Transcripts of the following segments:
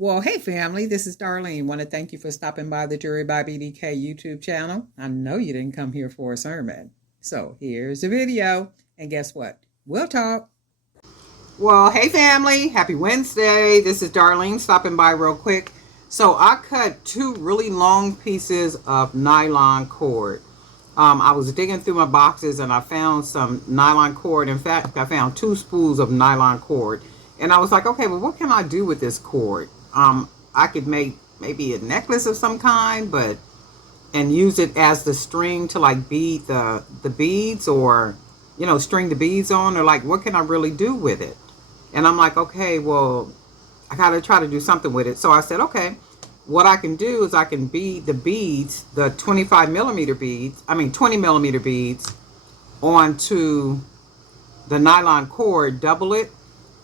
Well, hey family, this is Darlene. Want to thank you for stopping by the Jury by BDK YouTube channel. I know you didn't come here for a sermon. So here's the video. And guess what? We'll talk. Well, hey family, happy Wednesday. This is Darlene stopping by real quick. So I cut two really long pieces of nylon cord. I was digging through my boxes and I found some nylon cord. In fact, I found two spools of nylon cord. And I was like, okay, well, what can I do with this cord? I could make maybe a necklace of some kind, and use it as the string to like bead the beads, or string the beads on, or like what can I really do with it? And I'm like, okay, well, I gotta try to do something with it. So I said, okay, what I can do is I can bead the beads, the 20 millimeter beads onto the nylon cord, double it,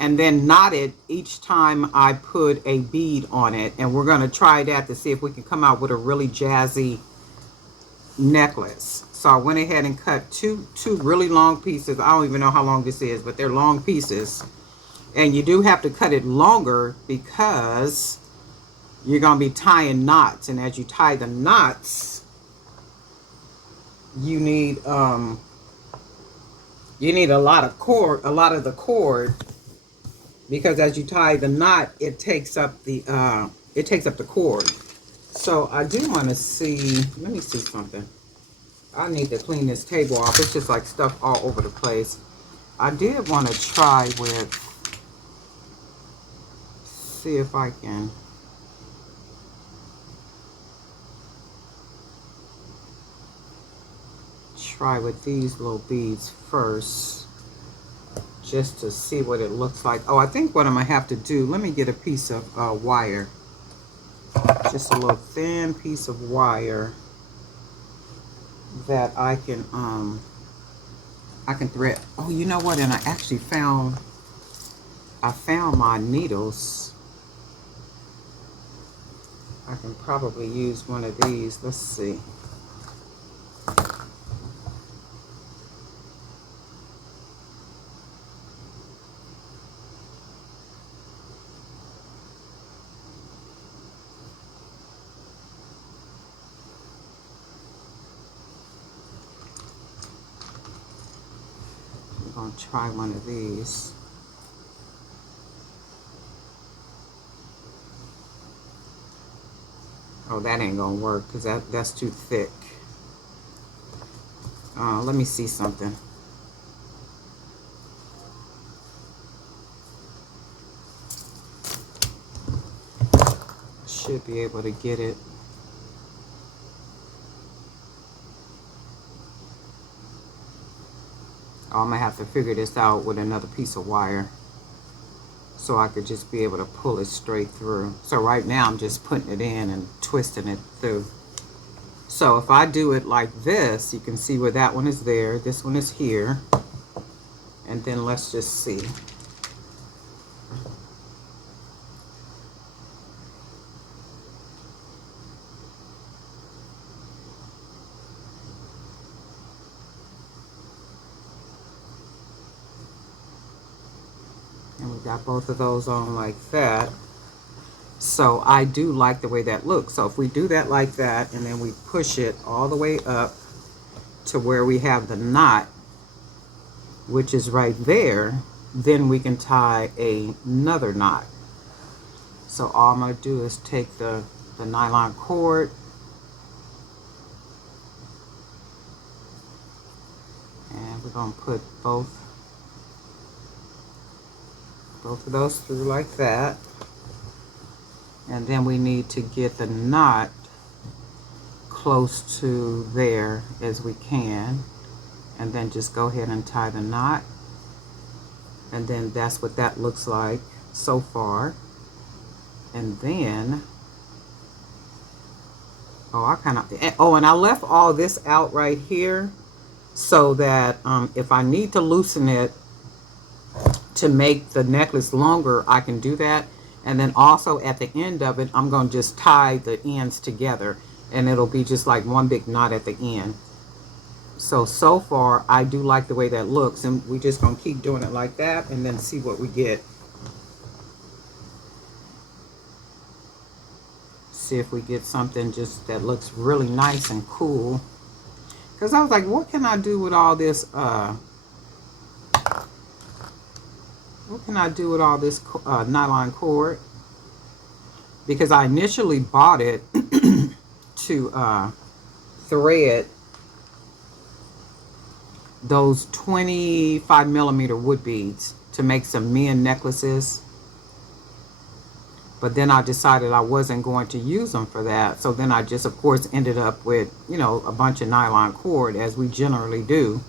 and then knot it each time I put a bead on it. And we're going to try that to see if we can come out with a really jazzy necklace. So I went ahead and cut two really long pieces. I don't even know how long this is, but they're long pieces. And you do have to cut it longer because you're going to be tying knots. And as you tie the knots, you need a lot of the cord, because as you tie the knot, it takes up the cord. So I do want to see, let me see something. I need to clean this table off. It's just like stuff all over the place. I did want to try with, see if I can try with these little beads first, just to see what it looks like. Oh, I think what I'm gonna have to do, let me get a piece of wire, just a little thin piece of wire that I can thread. Oh, you know what? And I actually found my needles. I can probably use one of these. Let's see. I'm gonna try one of these. Oh, that ain't gonna work because that's too thick. Let me see something. Should be able to get it. Oh, I'm gonna have to figure this out with another piece of wire, so I could just be able to pull it straight through. So right now I'm just putting it in and twisting it through. So if I do it like this, you can see where that one is there, this one is here, and then let's just see. And we got both of those on like that. So I do like the way that looks. So if we do that like that, and then we push it all the way up to where we have the knot, which is right there, then we can tie another knot. So all I'm going to do is take the nylon cord, and we're going to put both of those through like that. And then we need to get the knot close to there as we can, and then just go ahead and tie the knot. And then that's what that looks like so far. And then and I left all this out right here so that if I need to loosen it to make the necklace longer, I can do that. And then also at the end of it, I'm going to just tie the ends together, and it'll be just like one big knot at the end. So far I do like the way that looks, and we're just going to keep doing it like that and then see what we get. See if we get something just that looks really nice and cool. Because I was like, what can I do with all this, nylon cord? Because I initially bought it to thread those 25mm wood beads to make some men necklaces. But then I decided I wasn't going to use them for that. So then I just, of course, ended up with, you know, a bunch of nylon cord, as we generally do.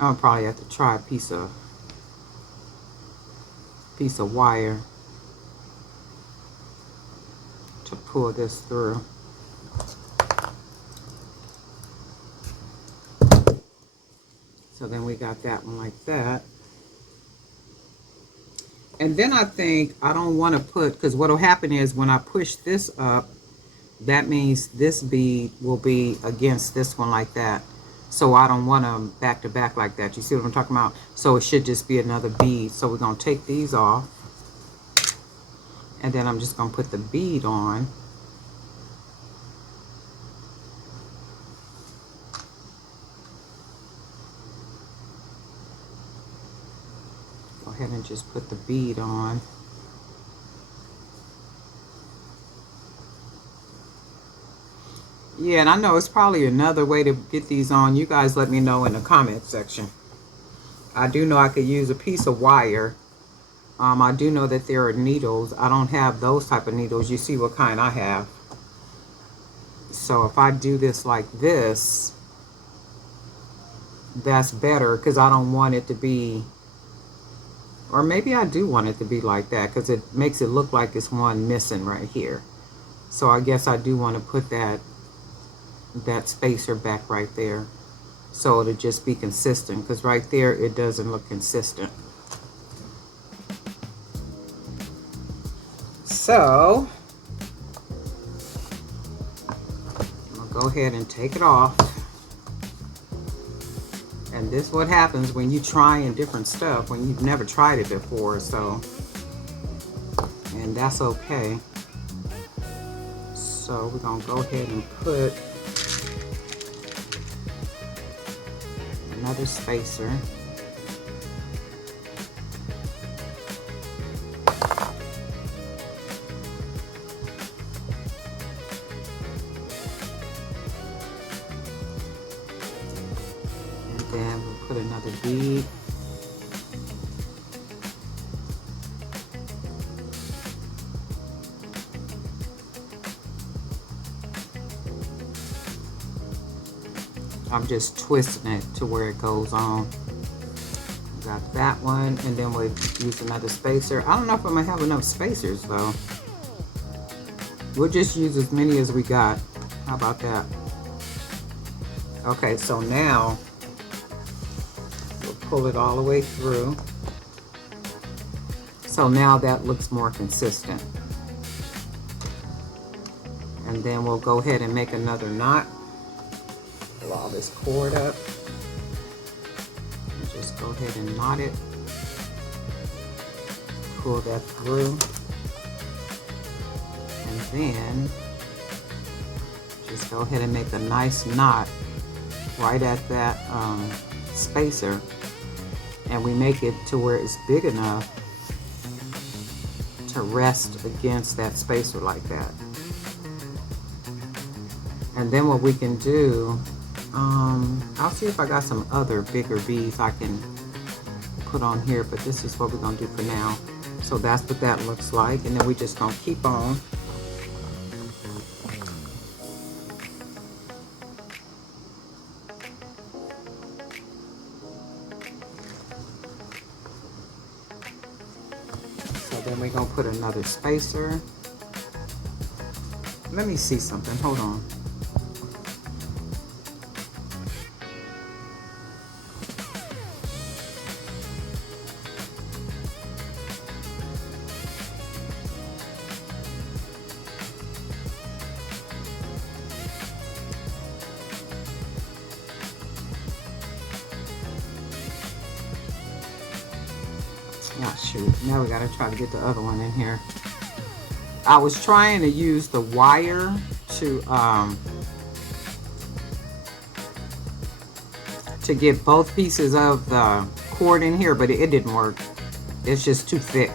I'll probably have to try a piece of wire to pull this through. So then we got that one like that. And then I think I don't want to put, because what will happen is when I push this up, that means this bead will be against this one like that. So I don't want them back to back like that. You see what I'm talking about? So it should just be another bead. So we're going to take these off. And then I'm just going to put the bead on. Go ahead and just put the bead on. Yeah, and I know it's probably another way to get these on. You guys let me know in the comment section. I do know I could use a piece of wire. I do know that there are needles. I don't have those type of needles. You see what kind I have. So if I do this like this, that's better, because I don't want it to be, or maybe I do want it to be like that, because it makes it look like it's one missing right here. So I guess I do want to put that spacer back right there, so it'll just be consistent, because right there it doesn't look consistent. So I'll go ahead and take it off. And this is what happens when you trying different stuff, when you've never tried it before. So, and that's okay. So we're gonna go ahead and put another spacer. And then we'll put another bead. I'm just twisting it to where it goes on. Got that one, and then we'll use another spacer. I don't know if I'm gonna have enough spacers though. We'll just use as many as we got. How about that? Okay, so now we'll pull it all the way through. So now that looks more consistent. And then we'll go ahead and make another knot. Pull all this cord up. And just go ahead and knot it. Pull that through. And then just go ahead and make a nice knot right at that spacer. And we make it to where it's big enough to rest against that spacer like that. And then what we can do, I'll see if I got some other bigger beads I can put on here, but this is what we're gonna do for now. So that's what that looks like, and then we just gonna keep on. So then we're gonna put another spacer. Let me see something, hold on. Not Shoot, now we gotta try to get the other one in here. I was trying to use the wire to get both pieces of the cord in here, but it didn't work. It's just too thick.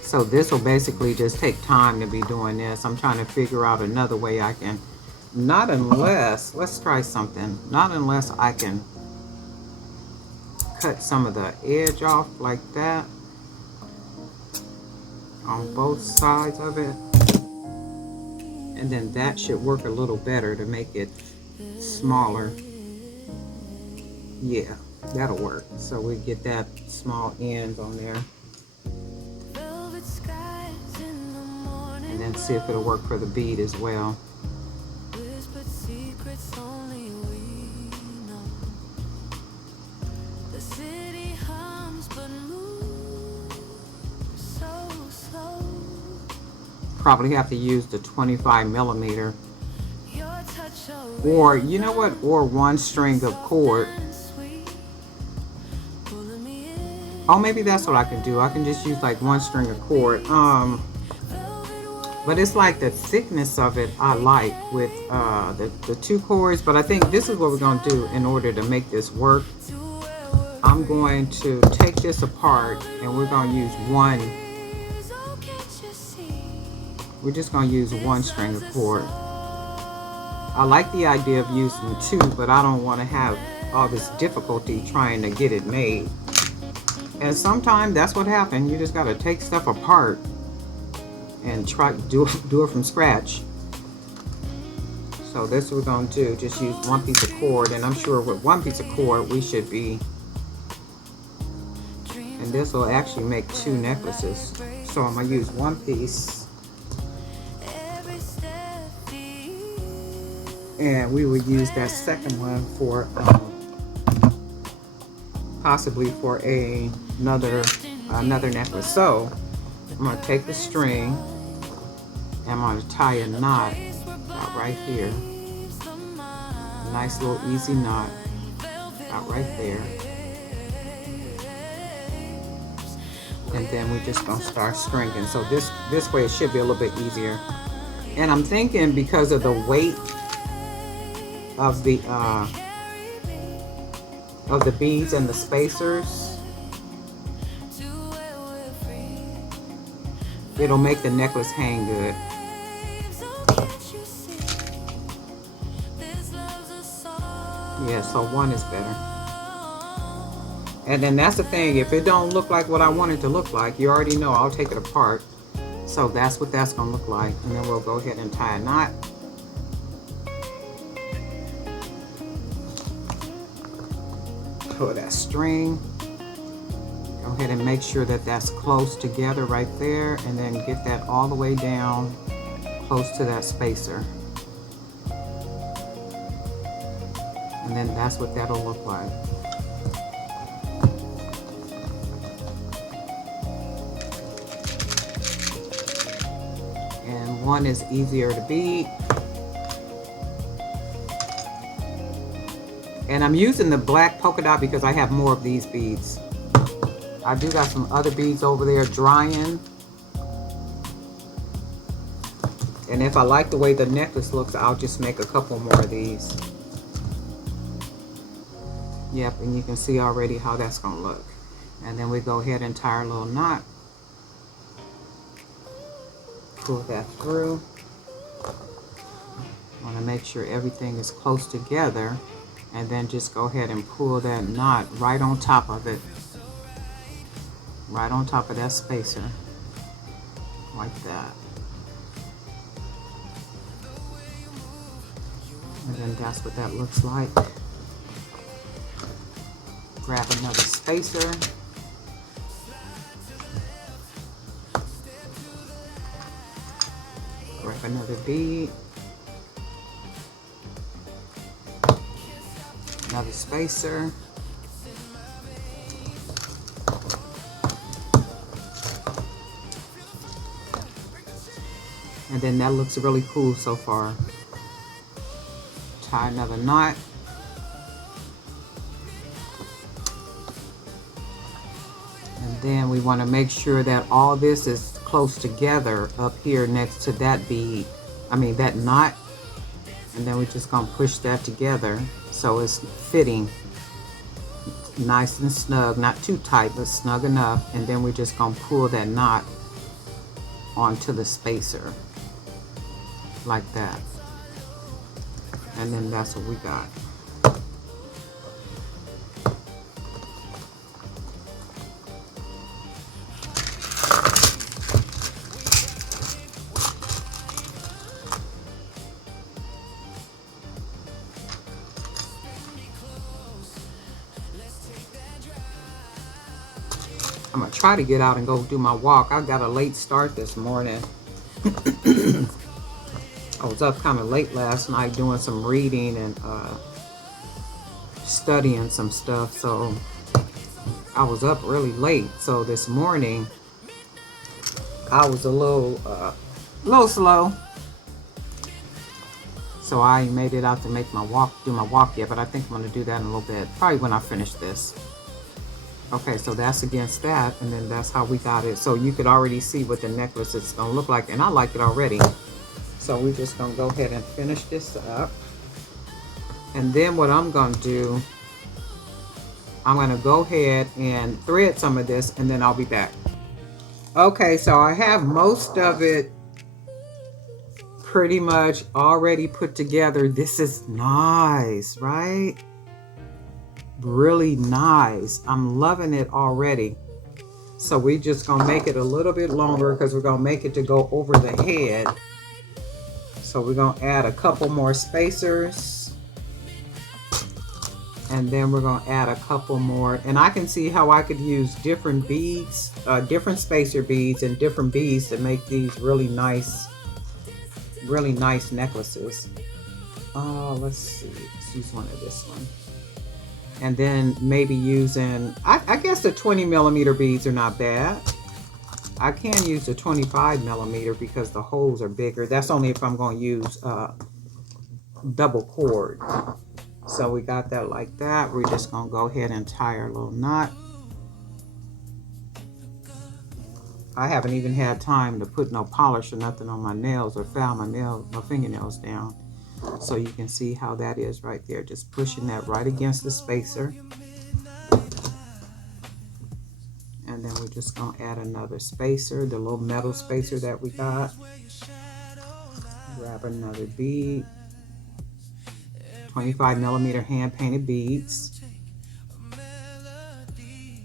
So this will basically just take time to be doing this. I'm trying to figure out another way I can, not unless, let's try something. Not unless I can cut some of the edge off like that on both sides of it. And then that should work a little better to make it smaller. Yeah, that'll work. So we get that small end on there. And then see if it'll work for the bead as well. Probably have to use the 25mm, or you know what, or one string of cord. Oh, maybe that's what I can do. I can just use like one string of cord. But it's like the thickness of it I like with the two cords. But I think this is what we're going to do in order to make this work. I'm going to take this apart and we're going to use one. We're just going to use one string of cord. I like the idea of using two, but I don't want to have all this difficulty trying to get it made. And sometimes that's what happens. You just got to take stuff apart and try to do it from scratch. So this is what we're going to do. Just use one piece of cord, and I'm sure with one piece of cord we should be, and this will actually make two necklaces. So I'm going to use one piece, and we will use that second one for possibly for another necklace. So I'm going to take the string and I'm going to tie a knot about right here. A nice little easy knot about right there. And then we're just going to start stringing. So this way it should be a little bit easier. And I'm thinking because of the weight of the beads and the spacers, it'll make the necklace hang good. Yeah, so one is better. And then that's the thing, if it don't look like what I want it to look like, you already know I'll take it apart. So that's what that's gonna look like. And then we'll go ahead and tie a knot. Pull that string. Go ahead and make sure that that's close together right there, and then get that all the way down close to that spacer. And then that's what that'll look like. And one is easier to bead. And I'm using the black polka dot because I have more of these beads. I do got some other beads over there drying. And if I like the way the necklace looks, I'll just make a couple more of these. Yep, and you can see already how that's gonna look. And then we go ahead and tie our little knot. Pull that through. Want to make sure everything is close together, and then just go ahead and pull that knot right on top of it. Right on top of that spacer. Like that. And then that's what that looks like. Grab another spacer. Grab another bead. Another spacer. And then that looks really cool so far. Tie another knot. Then we want to make sure that all this is close together up here next to that bead, that knot. And then we're just going to push that together so it's fitting nice and snug, not too tight, but snug enough. And then we're just going to pull that knot onto the spacer like that. And then that's what we got. I'm gonna try to get out and go do my walk. I got a late start this morning. I was up kind of late last night doing some reading and studying some stuff, so I was up really late. So this morning I was a little slow, so I ain't made it out to do my walk yet, but I think I'm gonna do that in a little bit, probably when I finish this. Okay, so that's against that, and then that's how we got it. So you could already see what the necklace is gonna look like, and I like it already. So we're just gonna go ahead and finish this up. And then what I'm gonna do, I'm gonna go ahead and thread some of this, and then I'll be back. Okay, so I have most of it pretty much already put together. This is nice, right? Really nice. I'm loving it already. So we're just gonna make it a little bit longer because we're gonna make it to go over the head. So we're gonna add a couple more spacers, and then we're gonna add a couple more. And I can see how I could use different beads, different spacer beads and different beads to make these really nice necklaces. Let's see, let's use one of this one. And then maybe using, I guess the 20 millimeter beads are not bad. I can use the 25 millimeter because the holes are bigger. That's only if I'm going to use double cord. So we got that like that. We're just going to go ahead and tie our little knot. I haven't even had time to put no polish or nothing on my nails or file my fingernails down. So you can see how that is right there. Just pushing that right against the spacer. And then we're just going to add another spacer, the little metal spacer that we got. Grab another bead. 25 millimeter hand painted beads.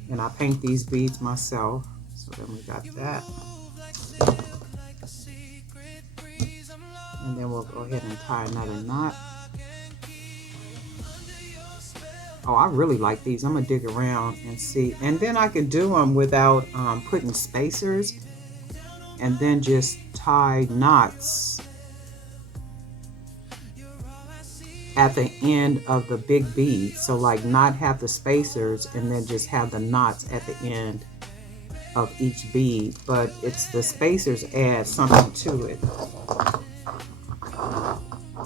And I paint these beads myself. So then we got that. And then we'll go ahead and tie another knot. Oh, I really like these. I'm gonna dig around and see. And then I can do them without putting spacers, and then just tie knots at the end of the big bead. So like not have the spacers and then just have the knots at the end of each bead. But it's the spacers add something to it.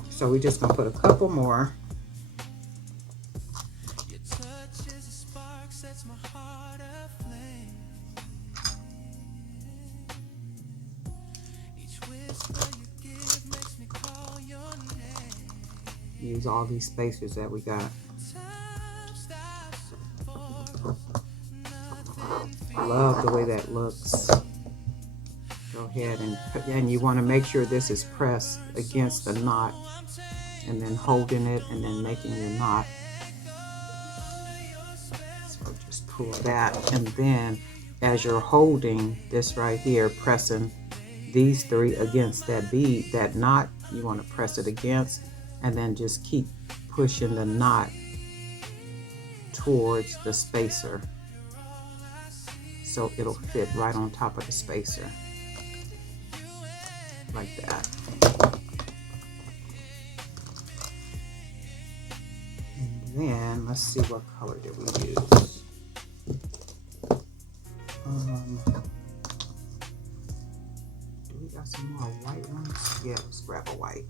So we're just gonna put a couple more. Use all these spacers that we got. Love the way that looks. Go ahead and you want to make sure this is pressed against the knot, and then holding it and then making your knot. So just pull that, and then as you're holding this right here, pressing these three against that bead, that knot, you want to press it against, and then just keep pushing the knot towards the spacer so it'll fit right on top of the spacer like that. And then let's see, what color did we use? Do we got some more white ones? Yeah, let's grab a white.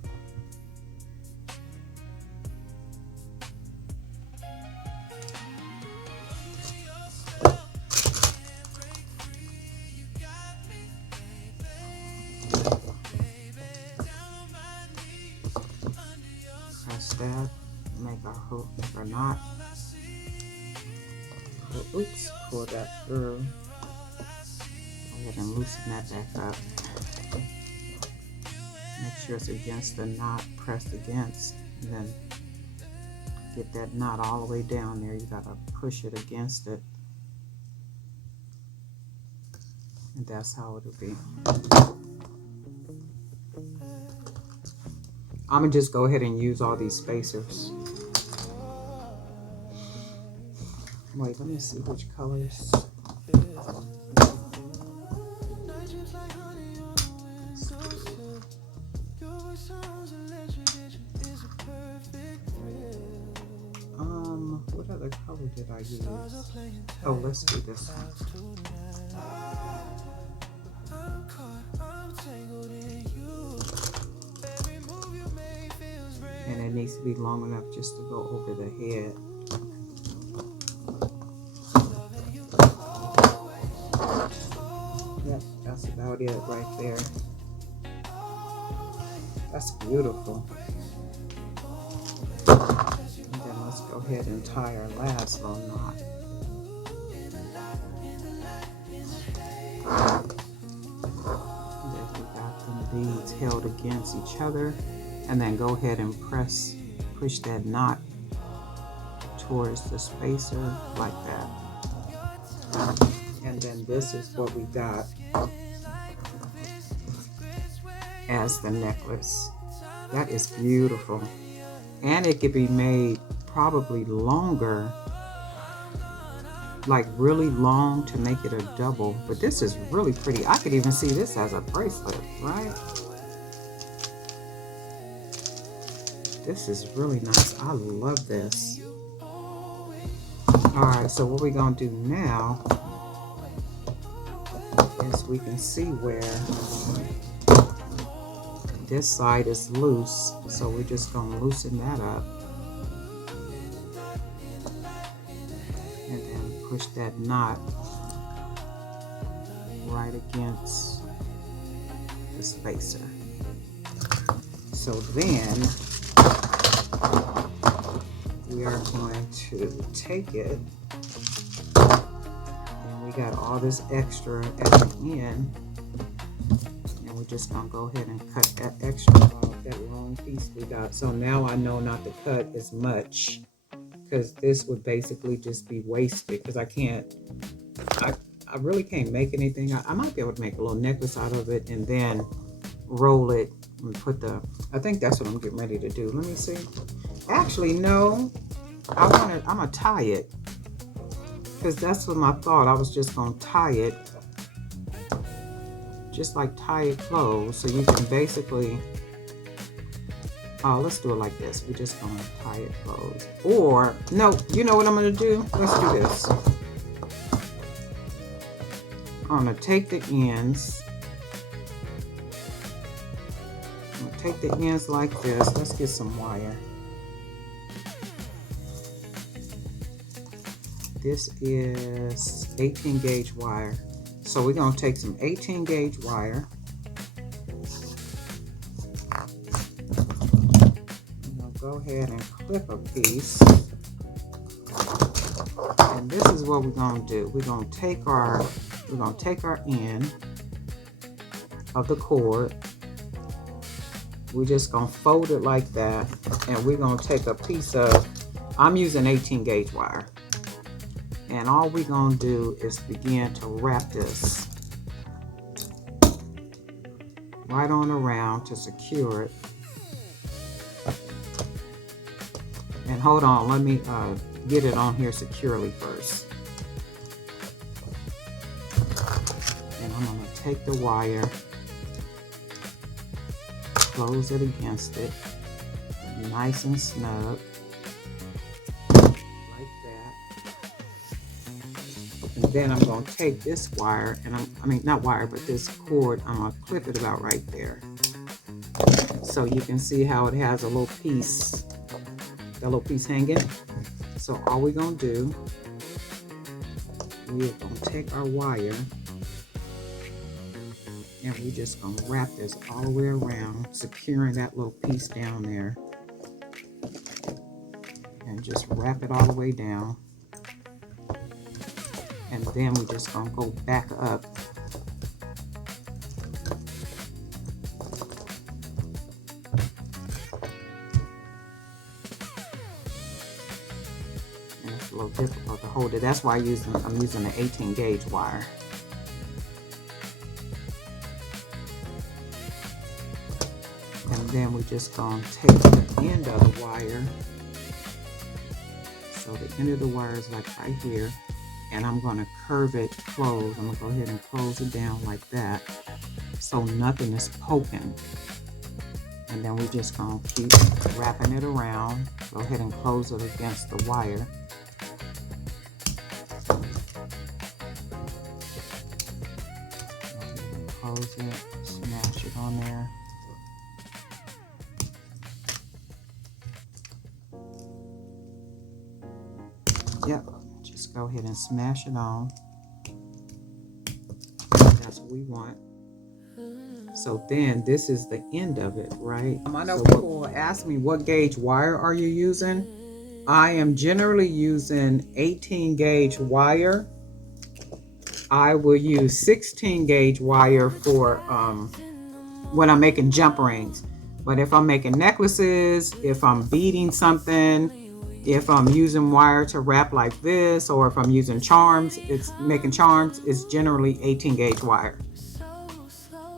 oops, pull that through. Go ahead and loosen that back up. Make sure it's against the knot, pressed against, and then get that knot all the way down there. You gotta push it against it. And that's how it'll be. I'm gonna just go ahead and use all these spacers. Wait, let me see which colors. What other color did I use? Oh, let's do this one. And it needs to be long enough just to go over the head. Yep, that's about it right there. That's beautiful. And then let's go ahead and tie our last little knot. And then we got the beads held against each other. And then go ahead and push that knot towards the spacer like that. And then this is what we got as the necklace. That is beautiful. And it could be made probably longer, like really long to make it a double. But this is really pretty. I could even see this as a bracelet, right? This is really nice. I love this. Alright, so what we're going to do now is we can see where this side is loose. So we're just going to loosen that up. And then push that knot right against the spacer. So then we are going to take it, and we got all this extra at the end, and we're just going to go ahead and cut that extra off, that long piece we got. So now I know not to cut as much, because this would basically just be wasted, because I really can't make anything. I might be able to make a little necklace out of it and then roll it and put I think that's what I'm getting ready to do. Let me see. Actually, no. I'm gonna tie it, because that's what my thought. I was just gonna tie it, just like tie it closed, so you can basically. Oh, let's do it like this. We're just gonna tie it closed. Or no, you know what I'm gonna do? Let's do this. I'm gonna take the ends. I'm gonna take the ends like this. Let's get some wire. This is 18 gauge wire. So we're going to take some 18 gauge wire. I'm going to go ahead and clip a piece. And this is what we're going to do. We're going to take our end of the cord. We're just going to fold it like that. And we're going to take a piece of, I'm using 18 gauge wire. And all we're going to do is begin to wrap this right on around to secure it. And hold on, let me get it on here securely first. And I'm going to take the wire, close it against it, nice and snug. And then I'm going to take this wire, and not wire, but this cord, I'm going to clip it about right there. So you can see how it has a little piece, that little piece hanging. So all we're going to do, we're going to take our wire, and we're just going to wrap this all the way around, securing that little piece down there. And just wrap it all the way down. And then we're just gonna go back up. And it's a little difficult to hold it. That's why I'm using an 18 gauge wire. And then we're just gonna take the end of the wire. So the end of the wire is like right here. And I'm going to curve it close. I'm going to go ahead and close it down like that so nothing is poking. And then we're just going to keep wrapping it around. Go ahead and close it against the wire. Close it, smash it on there. Yep. Go ahead and smash it on. That's what we want. So then this is the end of it, right? I know people will ask me, what gauge wire are you using? I am generally using 18 gauge wire. I will use 16 gauge wire for when I'm making jump rings. But if I'm making necklaces, if I'm beading something, if I'm using wire to wrap like this, or if I'm using charms, it's generally 18 gauge wire.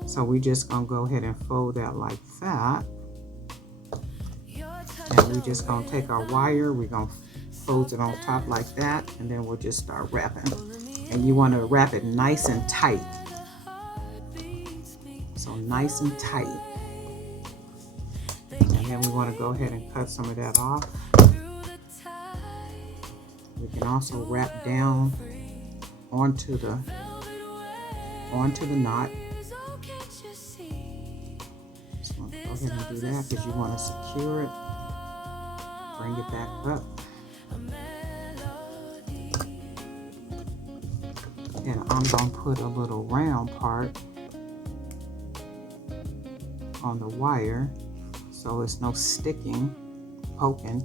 So we're just gonna go ahead and fold that like that. And we're just gonna take our wire, we're gonna fold it on top like that, and then we'll just start wrapping. And you wanna wrap it nice and tight. So nice and tight. And then we wanna go ahead and cut some of that off. We can also wrap down onto the knot. Just want to go ahead and do that because you want to secure it. Bring it back up. And I'm going to put a little round part on the wire so it's no sticking, poking.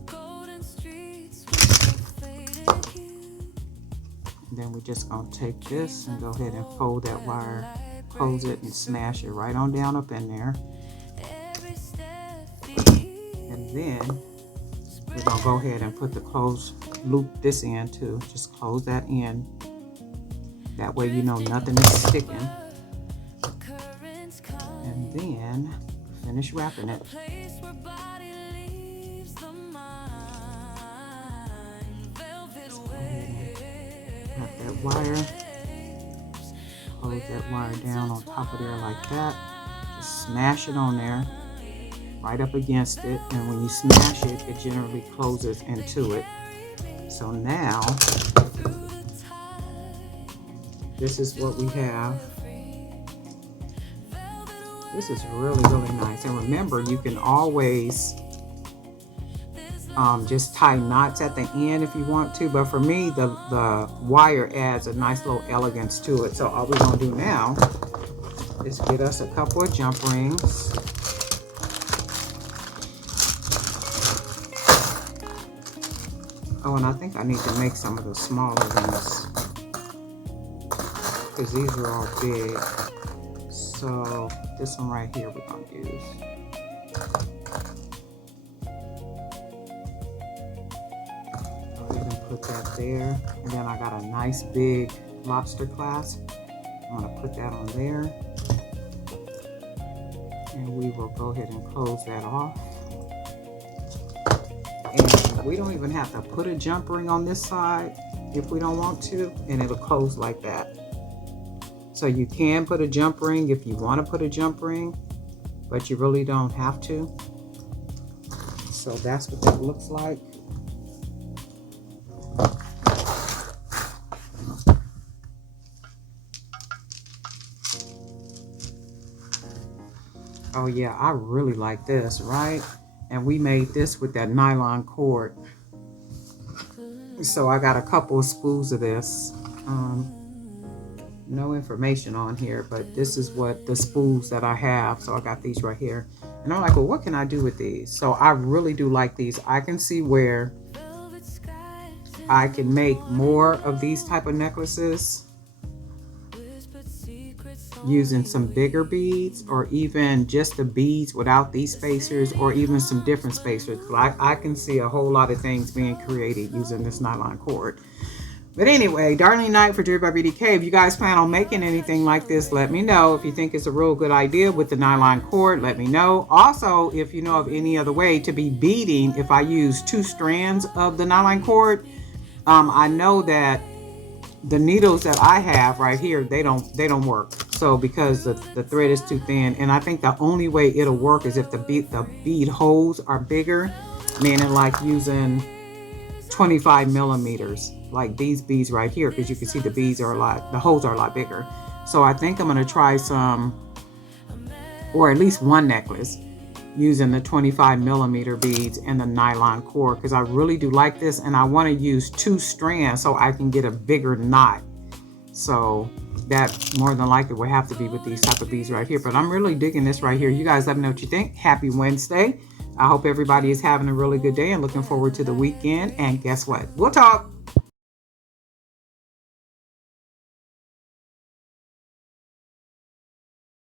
Then we're just going to take this and go ahead and fold that wire, close it, and smash it right on down up in there. And then we're going to go ahead and put the loop this end too. Just close that end. That way you know nothing is sticking. And then finish wrapping it. Wrap that wire, close that wire down on top of there like that. Just smash it on there, right up against it, and when you smash it, it generally closes into it. So now, this is what we have. This is really, really nice. And remember, you can always just tie knots at the end if you want to, but for me the wire adds a nice little elegance to it. So all we're going to do now is get us a couple of jump rings. Oh, and I think I need to make some of the smaller ones because these are all big. So this one right here we're going to use. Put that there, and then I got a nice big lobster clasp. I'm going to put that on there, and we will go ahead and close that off. And we don't even have to put a jump ring on this side if we don't want to, and it'll close like that. So you can put a jump ring if you want to put a jump ring, but you really don't have to. So that's what that looks like. Oh yeah, I really like this, right? And we made this with that nylon cord. So I got a couple of spools of this. No information on here, but this is what the spools that I have. So I got these right here. And I'm like, well, what can I do with these? So I really do like these. I can see where I can make more of these type of necklaces using some bigger beads, or even just the beads without these spacers, or even some different spacers. I can see a whole lot of things being created using this nylon cord. But anyway, Darlene Knight for Jewelry by BDK. If you guys plan on making anything like this, let me know. If you think it's a real good idea with the nylon cord, let me know. Also, if you know of any other way to be beading, if I use 2 strands of the nylon cord, I know that the needles that I have right here, they don't work. So because the thread is too thin, and I think the only way it'll work is if the bead holes are bigger, meaning like using 25 millimeters, like these beads right here, because you can see the holes are a lot bigger. So I think I'm going to try some, or at least one necklace using the 25 millimeter beads and the nylon cord, because I really do like this, and I want to use 2 strands so I can get a bigger knot. So that more than likely will have to be with these type of beads right here, but I'm really digging this right here. You guys let me know what you think. Happy Wednesday. I hope everybody is having a really good day and looking forward to the weekend. And guess what? We'll talk.